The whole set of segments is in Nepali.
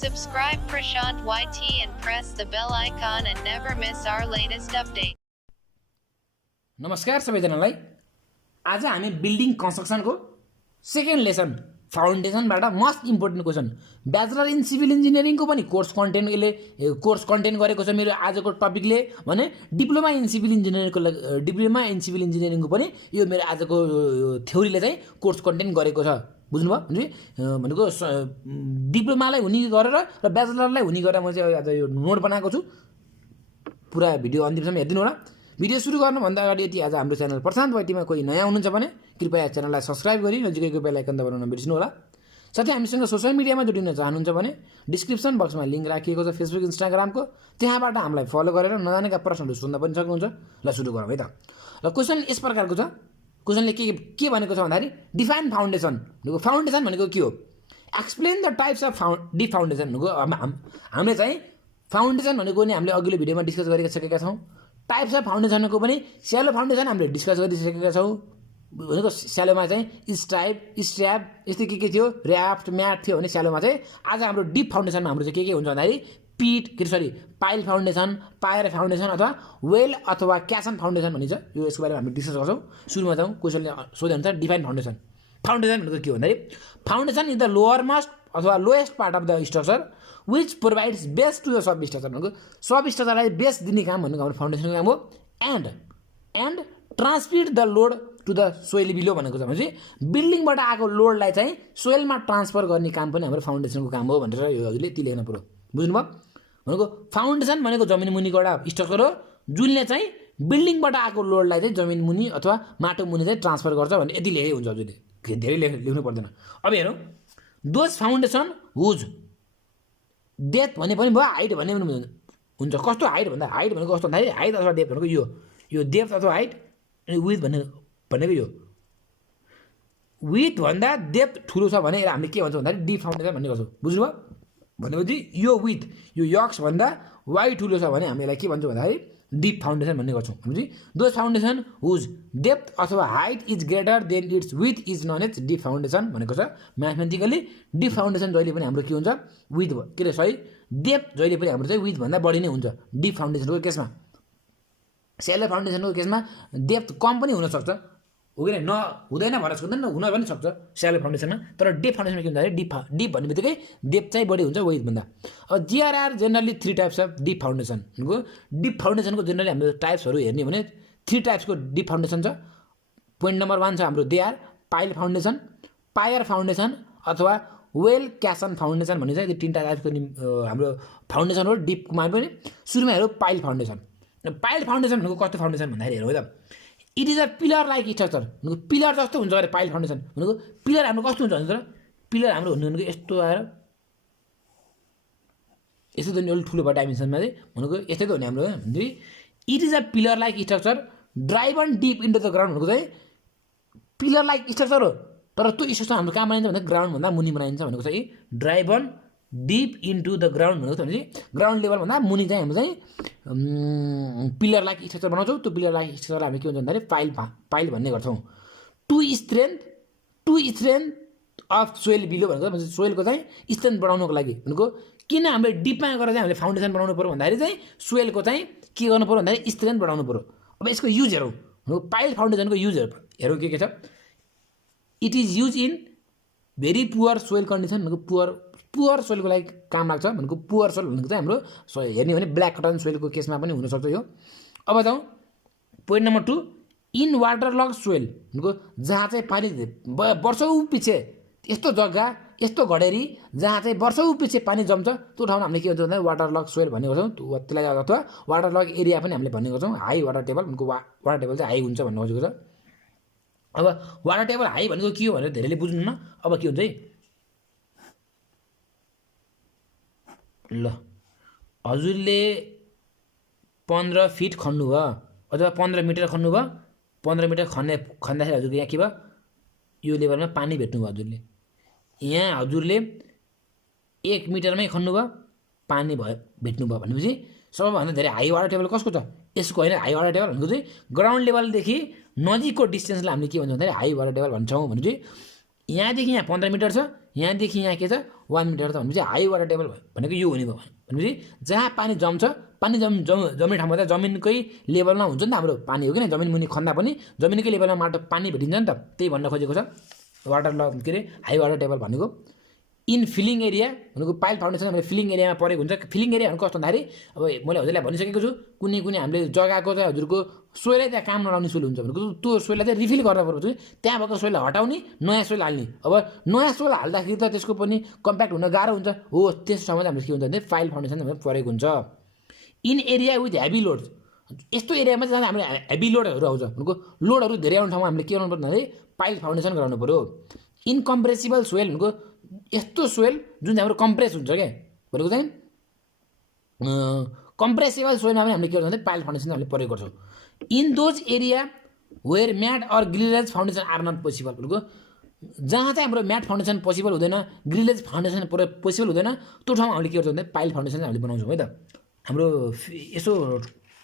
Subscribe Prashant YT and press the bell icon and never miss our latest update. नमस्कार सबैजनालाई। आज हामी बिल्डिङ कन्स्ट्रक्सनको सेकेन्ड लेसन फाउन्डेसनबाट most important question bachelor in civil इन्जिनियरिङको पनि कोर्स कन्टेन्ट गरेको छ मेरो आजको टपिकले भने डिप्लोमा इन सिभिल इन्जिनियरिङको पनि यो मेरो आजको थ्योरीले चाहिँ कोर्स कन्टेन्ट गरेको छ। बुझ्नुभयो भनेको डिप्लोमालाई हुने गरेर र ब्याचलरलाई हुने गरेर म चाहिँ आज यो नोट बनाएको छु। पुरा भिडियो अन्तिमसम्म हेरिदिनु होला। भिडियो सुरु गर्नुभन्दा अगाडि यदि आज हाम्रो च्यानल प्रशान्त वाइटीमा कोही नयाँ हुनुहुन्छ भने कृपया च्यानललाई सब्सक्राइब गरी नजिकैको बेल आइकन दबाउन नबिर्सनु होला। साथै हामीसँग सोसियल मिडियामा जोडिन चाहनुहुन्छ भने डिस्क्रिप्सन बक्समा लिङ्क राखिएको छ फेसबुक इन्स्टाग्रामको, त्यहाँबाट हामीलाई फलो गरेर नजानेका प्रश्नहरू सोध्न पनि सक्नुहुन्छ। ल सुरु गरौँ है त। ल क्वेसन यस प्रकारको छ। क्वेसनले के भनेको छ भन्दाखेरि डिफाइन फाउन्डेसन भनेको फाउन्डेसन भनेको के हो, explain the types of deep foundation भनेको हामीले चाहिँ फाउन्डेसन भनेको नि हामीले अघिल्लो भिडियोमा डिस्कस गरिसकेका छौँ। टाइप्स अफ फाउन्डेसनको पनि स्यालो फाउन्डेसन हामीले डिस्कस गरिसकेका छौँ। भनेको स्यालोमा चाहिँ स्ट्राइप स्ट्याब यस्तै के थियो, ऱ्याफ्ट म्याट थियो भने स्यालोमा चाहिँ आज हाम्रो डिप फाउन्डेसनमा हाम्रो चाहिँ के हुन्छ भन्दाखेरि पाइल फाउन्डेसन, पायर फाउन्डेसन अथवा वेल अथवा क्यासन फाउन्डेसन भनिन्छ। यो यसको बारेमा हामी डिस्कस गर्छौँ। सुरुमा जाउँ क्वेसनले सोधेअनुसार डिफाइन फाउन्डेसन। फाउन्डेसन भनेको के हो भन्दाखेरि foundation is the lowermost अथवा lowest part of the structure which provides base to the substructure भनेको सब स्ट्रक्चरलाई बेस दिने काम भनेको हाम्रो फाउन्डेसनको काम हो। And transmit the load to the soil below भनेको छ भने बिल्डिङबाट आएको लोडलाई चाहिँ सोइलमा ट्रान्सफर गर्ने काम पनि हाम्रो फाउन्डेसनको काम हो भनेर यो हजुरले ती लेख्न पर्यो। बुझ्नुभयो भनेको फाउन्डेसन भनेको जमिन मुनिको एउटा स्ट्रक्चर हो जुनले चाहिँ बिल्डिङबाट आएको लोडलाई चाहिँ जमिन मुनि अथवा माटो मुनि चाहिँ ट्रान्सफर गर्छ भने यति लेखे हुन्छ हजुरले, धेरै लेख्नु पर्दैन। अब हेरौँ दोज फाउन्डेसन हुज डेप्थ भने पनि भयो, हाइट भने पनि हुन्छ। कस्तो हाइट भन्दा हाइट भनेको कस्तो भन्दाखेरि हाइट अथवा डेप्थ भनेको यो डेप्थ अथवा हाइट अनि विथ भनेको यो विथ भन्दा डेप्थ ठुलो छ भने हामीले के भन्छौँ भन्दाखेरि डिप फाउन्डेसन भन्ने गर्छौँ। बुझ्नुभयो भनेपछि यो विथ यो यक्स भन्दा वाइ ठुलो छ भने हामी यसलाई के भन्छौँ भन्दाखेरि डिप फाउन्डेसन भन्ने गर्छौँ। भनेपछि दोज फाउन्डेसन हुज डेप्थ अथवा height is greater than its width is known as deep foundation भनेको छ। म्याथमेटिकली डिप फाउन्डेसन जहिले पनि हाम्रो के हुन्छ विथ के अरे सरी डेप्थ जहिले पनि हाम्रो चाहिँ विथभन्दा बढी नै हुन्छ डिप फाउन्डेसनको केसमा। सेलो फाउन्डेसनको केसमा डेप्थ कम पनि हुनसक्छ, हो कि हुँदैन भनेर सोध्दैन, हुन पनि सक्छ सेलो फाउन्डेसनमा। तर डिप फाउन्डेसनमा के हुन्छ भन्दाखेरि डिप भन्ने बित्तिकै डेप्थ चाहिँ बढी हुन्छ वेथभन्दा। अब there are generally 3 types of deep foundation भनेको डिप फाउन्डेसनको जेनरली हाम्रो टाइप्सहरू हेर्ने भने 3 टाइप्सको डिप फाउन्डेसन छ। पोइन्ट नम्बर 1 छ हाम्रो they are pile foundation, pier foundation अथवा वेल क्यासन फाउन्डेसन भन्ने चाहिँ 3टा टाइप्सको हाम्रो फाउन्डेसन हो डिपमा पनि। सुरुमा हेरौँ पाइल फाउन्डेसन। पाइल फाउन्डेसन भनेको कस्तो फाउन्डेसन भन्दाखेरि हेरौँ है त, it is a pillar like structure भनेको पिलर जस्तो हुन्छ अरे पाइल फाउन्डेसन भनेको। पिलर हाम्रो कस्तो हुन्छ भने पिलर हाम्रो हुने भनेको यस्तो आएर यस्तो त नि अलिक ठुलो भयो डाइमेन्सनमा चाहिँ भनेको यस्तै त हुने हाम्रो। It is a pillar like structure drive and deep into the ground भनेको चाहिँ पिलर लाइक स्ट्रक्चर हो तर त्यो स्ट्रक्चर हाम्रो कहाँ बनाइन्छ भने ग्राउन्डभन्दा मुनि बनाइन्छ भनेको चाहिँ drive and deep into the ground भनेको छ भने ग्राउन्ड लेभलभन्दा मुनि चाहिँ हामी चाहिँ पिलर लाइक स्ट्रक्चर बनाउँछौँ। त्यो पिलर लाइक स्ट्रक्चरलाई हामी के भन्छ भन्दाखेरि पाइल भन्ने गर्छौँ। To strength of soil below भनेको सोइलको चाहिँ स्ट्रेन्थ बढाउनको लागि भनेको किन हामीले डिपमा गएर चाहिँ हामीले फाउन्डेसन बनाउनु पऱ्यो भन्दाखेरि चाहिँ सोइलको चाहिँ के गर्नु पऱ्यो भन्दाखेरि स्ट्रेन्थ बढाउनु पऱ्यो। अब यसको युज हेरौँ पाइल फाउन्डेसनको युज हेरौँ के छ। It is use in very poor soil condition भनेको पुवर सोइलको लागि काम लाग्छ भनेको पुवर सोइल भनेको चाहिँ हाम्रो हेर्ने भने ब्ल्याक कटन सोइलको केसमा पनि हुनसक्छ यो। अब जाउँ point number 2 in water lock soil भनेको जहाँ चाहिँ पानी वर्षौँ पछि यस्तो जग्गा यस्तो घडेरी जहाँ चाहिँ वर्षौँ पछि पानी जम्छ त्यो ठाउँमा हामीले के भन्छौँ भन्दा वाटर लक सोइल भन्ने गर्छौँ। त्यसलाई अथवा वाटर लक एरिया पनि हामीले भन्ने गर्छौँ। हाई वाटर टेबल भनेको वाटर टेबल चाहिँ हाई हुन्छ भन्ने खोजेको छ। अब वाटर टेबल हाई भनेको के हो भनेर धेरैले बुझ्नु न। अब के हुन्छ है ल हजुरले 15 फिट खन्नुभयो अथवा 15 मिटर खन्नुभयो। 15 मिटर खन्दाखेरि हजुरको यहाँ के भयो यो लेभलमा पानी भेट्नुभयो हजुरले। यहाँ हजुरले 1 मिटरमै खन्नुभयो पानी भेट्नुभयो भनेपछि सबैभन्दा धेरै हाई वाटर टेबल कसको छ यसको होइन। हाई वाटर टेबल भनेको चाहिँ ग्राउन्ड लेभलदेखि नजिकको डिस्टेन्सलाई हामीले के भन्छौँ भन्दाखेरि हाई वाटर टेबल भन्छौँ। भनेपछि यहाँदेखि यहाँ 15 मिटर छ, यहाँदेखि यहाँ के छ 1 मिटर त भनेपछि हाई वाटर टेबल भनेको यो हुने भयो भनेपछि जहाँ पानी जम्छ पानी जम्ने ठाउँमा त जमिनकै लेभलमा हुन्छ नि त हाम्रो पानी हो किन जमिन मुनि खन्दा पनि जमिनकै लेभलमा माटो पानी भेटिन्छ नि त त्यही भन्न खोजेको छ वाटर के अरे हाई वाटर टेबल भनेको इन फिलिङ एरिया भनेको पाइल फाउन्डेसन हामीले फिलिङ एरियामा परेको हुन्छ फिलिङ एरिया भनेको कस्तो भन्दाखेरि अब मैले हजुरलाई भनिसकेको छु कुनै हामीले जग्गाको चाहिँ हजुरको सोइलै त्यहाँ काम नलाउने सोइल हुन्छ भनेको त्यो सोइललाई चाहिँ रिफिल गर्न पर्छ त्यहाँ भएको सोइललाई हटाउने नयाँ सोइल हाल्ने अब नयाँ सोइल हाल्दाखेरि त त्यसको पनि कम्प्याक्ट हुन गाह्रो हुन्छ हो त्यस ठाउँमा चाहिँ हामीले के हुन्छ भने पाइल फाउन्डेसन हामीले परेको हुन्छ in area with heavy load यस्तो एरियामा चाहिँ हाम्रो हेभी लोडहरू आउँछ भनेको लोडहरू धेरै आउने ठाउँमा हामीले के गर्नु पर्छ भन्दाखेरि पाइल फाउन्डेसन गराउनु पऱ्यो इनकम्प्रेसिबल सोइल भनेको यस्तो सोइल जुन चाहिँ हाम्रो कम्प्रेस हुन्छ क्या भनेको चाहिँ कम्प्रेसिबल सोइलमा पनि हामीले के गर्छौँ भने पाइल फाउन्डेसन हामीले प्रयोग गर्छौँ in those area where mat or grillage foundation are not possible भनेको जहाँ चाहिँ हाम्रो म्याट फाउन्डेसन पोसिबल हुँदैन ग्रिलेज फाउन्डेसन पोसिबल हुँदैन त्यो ठाउँमा हामीले के गर्छौँ भने पाइल फाउन्डेसन हामीले बनाउँछौँ है त हाम्रो यसो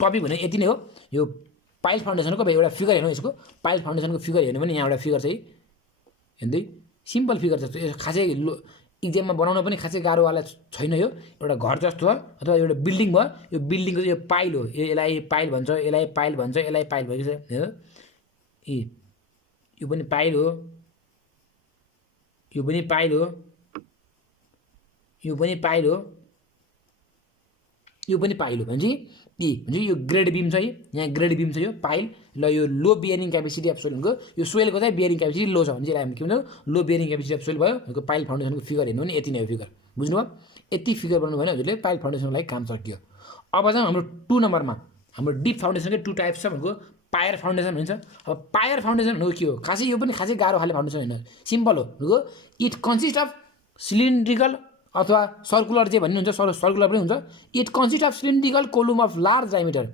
टपिक भने यति नै हो यो पाइल फाउन्डेसनको एउटा फिगर हेर्नु यसको पाइल फाउन्डेसनको फिगर हेर्नु भने यहाँ एउटा फिगर छ है हेर्दै सिम्पल फिगर छ खासै इक्जाममा बनाउन पनि खासै गाह्रोवाला छैन यो एउटा घर जस्तो हो अथवा एउटा बिल्डिङ भयो यो बिल्डिङको चाहिँ यो पाइल हो यसलाई पाइल भन्छ यसलाई पाइल भन्छ यसलाई पाइल भएको छ यो पनि पाइल हो यो पनि पाइल हो यो पनि पाइल हो यो पनि पाइल हो भनेपछि यो ग्रेड बिम छ है यहाँ ग्रेड बिम छ यो पाइल ल यो लो बियरिङ क्यापेसिटी अफ सोइलको यो सोइलको चाहिँ बियरिङ क्यापेसिटी लो छ भने चाहिँ हामी के भन्छौँ लो बियरिङ क्यापेसिटी अफ सोइल भयो पाइल फाउन्डेसनको फिगर हेर्नु भने यति नै हो फिगर बुझ्नुभयो यति फिगर बनाउनु भएन हजुरले पाइल फाउन्डेसनको लागि काम सकियो अब चाहिँ हाम्रो 2 नम्बरमा हाम्रो डिप फाउन्डेसनकै 2 टाइप्स छ भनेको पायर फाउन्डेसन भन्छ अब पायर फाउन्डेसन भनेको के हो खासै यो पनि खासै गाह्रो खाले फाउन्डेसन होइन सिम्पल हो भनेको इट कन्सिस्ट अफ सिलिन्ड्रिकल अथवा सर्कुलर जे भन्नुहुन्छ सर्कुलर पनि हुन्छ it consist of cylindrical column of large diameter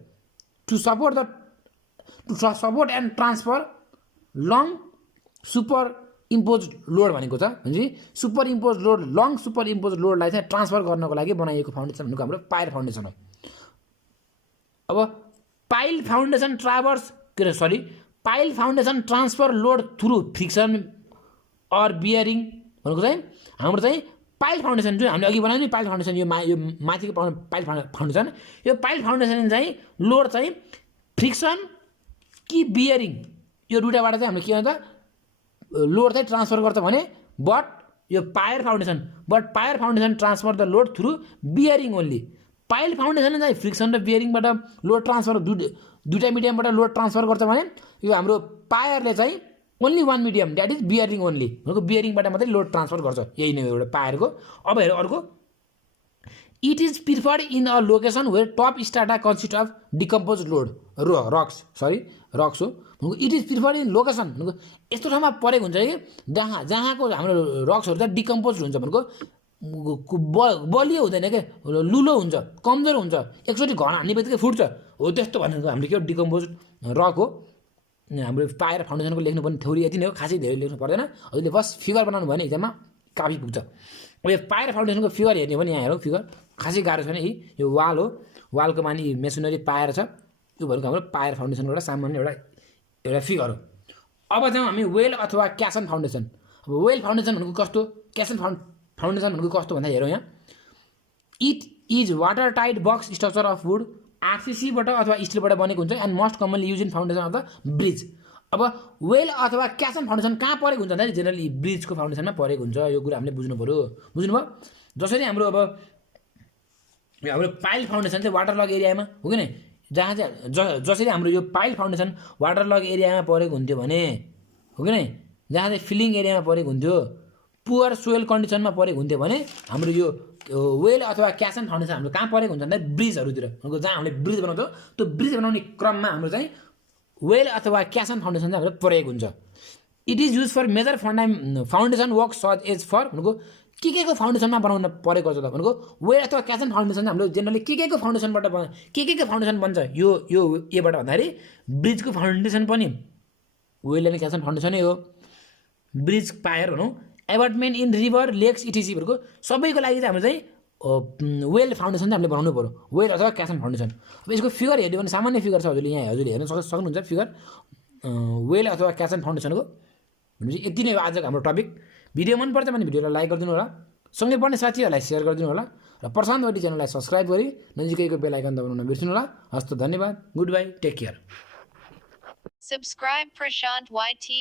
to support and transfer long superimpose load भनेको छ भनेपछि superimpose load long superimpose लोडलाई चाहिँ ट्रान्सफर गर्नको लागि बनाइएको फाउन्डेसन भनेको हाम्रो पायर फाउन्डेसन हो अब pile foundation pile foundation transfer load through friction or bearing भनेको चाहिँ हाम्रो चाहिँ पाइल फाउन्डेसन जुन हामीले अघि बनाउने पाइल फाउन्डेसन यो माथिको पाइल फाउन्डेसन यो पाइल फाउन्डेसन चाहिँ लोड चाहिँ फ्रिक्सन कि बियरिङ यो दुईटाबाट चाहिँ हामीले के भन्छ लोड चाहिँ ट्रान्सफर गर्छ भने but pier foundation transfer the load through bearing only pile foundation चाहिँ फ्रिक्सन र बियरिङबाट लोड ट्रान्सफर दुईटा मिडियमबाट लोड ट्रान्सफर गर्छ भने यो हाम्रो पायरले चाहिँ only 1 medium that is bearing only भनेको बियरिङबाट मात्रै लोड ट्रान्सफर गर्छ यही नै हो एउटा पायरको अब हेर अर्को it is preferred in a location where top strata consist of decompose load rocks हो भनेको it is preferred in location भनेको यस्तो ठाउँमा परेको हुन्छ कि जहाँको हाम्रो रक्सहरू चाहिँ डिकम्पोज हुन्छ भनेको बलियो हुँदैन क्या लुलो हुन्छ कमजोर हुन्छ एकचोटि घन हान्ने बित्तिकै फुट्छ हो त्यस्तो भनेको हाम्रो के हो डिकम्पोज रक हो हाम्रो पायर फाउन्डेसनको लेख्नु पनि थ्योरी यति नै हो खासै धेरै लेख्नु पर्दैन हजुरले बस फिगर बनाउनु भयो भने एक्जाममा काफी पुग्छ अब यो पायर फाउन्डेसनको फिगर हेर्ने भने यहाँ हेरौँ फिगर खासै गाह्रो छैन यो वाल हो वालको मानि मेसनरी पायर छ त्यो भनेको हाम्रो पायर फाउन्डेसनको एउटा सामान्य एउटा फिगर हो अब जाउँ हामी वेल अथवा क्यासन फाउन्डेसन अब वेल फाउन्डेसन भनेको कस्तो क्यासन फाउन्डेसन भनेको कस्तो भन्दा हेरौँ यहाँ it is watertight box structure of wood आरसिसीबाट अथवा स्टिलबाट बनेको हुन्छ and most commonly use in foundation of the bridge अब वेल अथवा क्यासन फाउन्डेसन कहाँ परेको हुन्छ भन्दाखेरि जेनरली ब्रिजको फाउन्डेसनमा परेको हुन्छ यो कुरा हामीले बुझ्नु पऱ्यो बुझ्नुभयो जसरी हाम्रो अब हाम्रो पाइल फाउन्डेसन चाहिँ वाटर लग एरियामा हो कि नै जहाँ चाहिँ जसरी हाम्रो यो पाइल फाउन्डेसन वाटर लग एरियामा परेको हुन्थ्यो भने हो कि नै जहाँ चाहिँ फिलिङ एरियामा परेको हुन्थ्यो पुवर सोइल कन्डिसनमा परेको हुन्थ्यो भने हाम्रो यो वेल अथवा क्यासन फाउन्डेसन हाम्रो कहाँ परेको हुन्छ भन्दा ब्रिजहरूतिर जहाँ हामीले ब्रिज बनाउँछौँ त्यो ब्रिज बनाउने क्रममा हाम्रो चाहिँ वेल अथवा क्यासन फाउन्डेसन चाहिँ हाम्रो प्रयोग हुन्छ it is use for major foundation work such as for भनेको के को फाउन्डेसनमा बनाउन परेको छ त भनेको वेल अथवा क्यासन फाउन्डेसन हाम्रो जेनरली के को फाउन्डेसनबाट के फाउन्डेसन बन्छ यो एबाट भन्दाखेरि ब्रिजको फाउन्डेसन पनि वेल एन्ड क्यासन फाउन्डेसनै हो ब्रिज पायर भनौँ एबटमेन्ट इन रिभर लेक्स इटिसीहरूको सबैको लागि चाहिँ हाम्रो चाहिँ वेल फाउन्डेसन चाहिँ हामीले बनाउनु पऱ्यो वेल अथवा क्यासन फाउन्डेसन अब यसको फिगर हेर्यो भने सामान्य फिगर छ हजुरले यहाँ हजुरले हेर्न सक्नुहुन्छ फिगर वेल अथवा क्यासन फाउन्डेसनको भनेपछि यति नै हो आजको हाम्रो टपिक भिडियो मनपर्छ भने भिडियोलाई लाइक गरिदिनु होला, सँगै पढ्ने साथीहरूलाई सेयर गरिदिनु होला र प्रशान्त वाइटी च्यानललाई सब्सक्राइब गरी नजिकैको बेल आइकन दबाउन नबिर्सिनु होला। हस्त धन्यवाद, good bye, take care. Subscribe Prashant YT.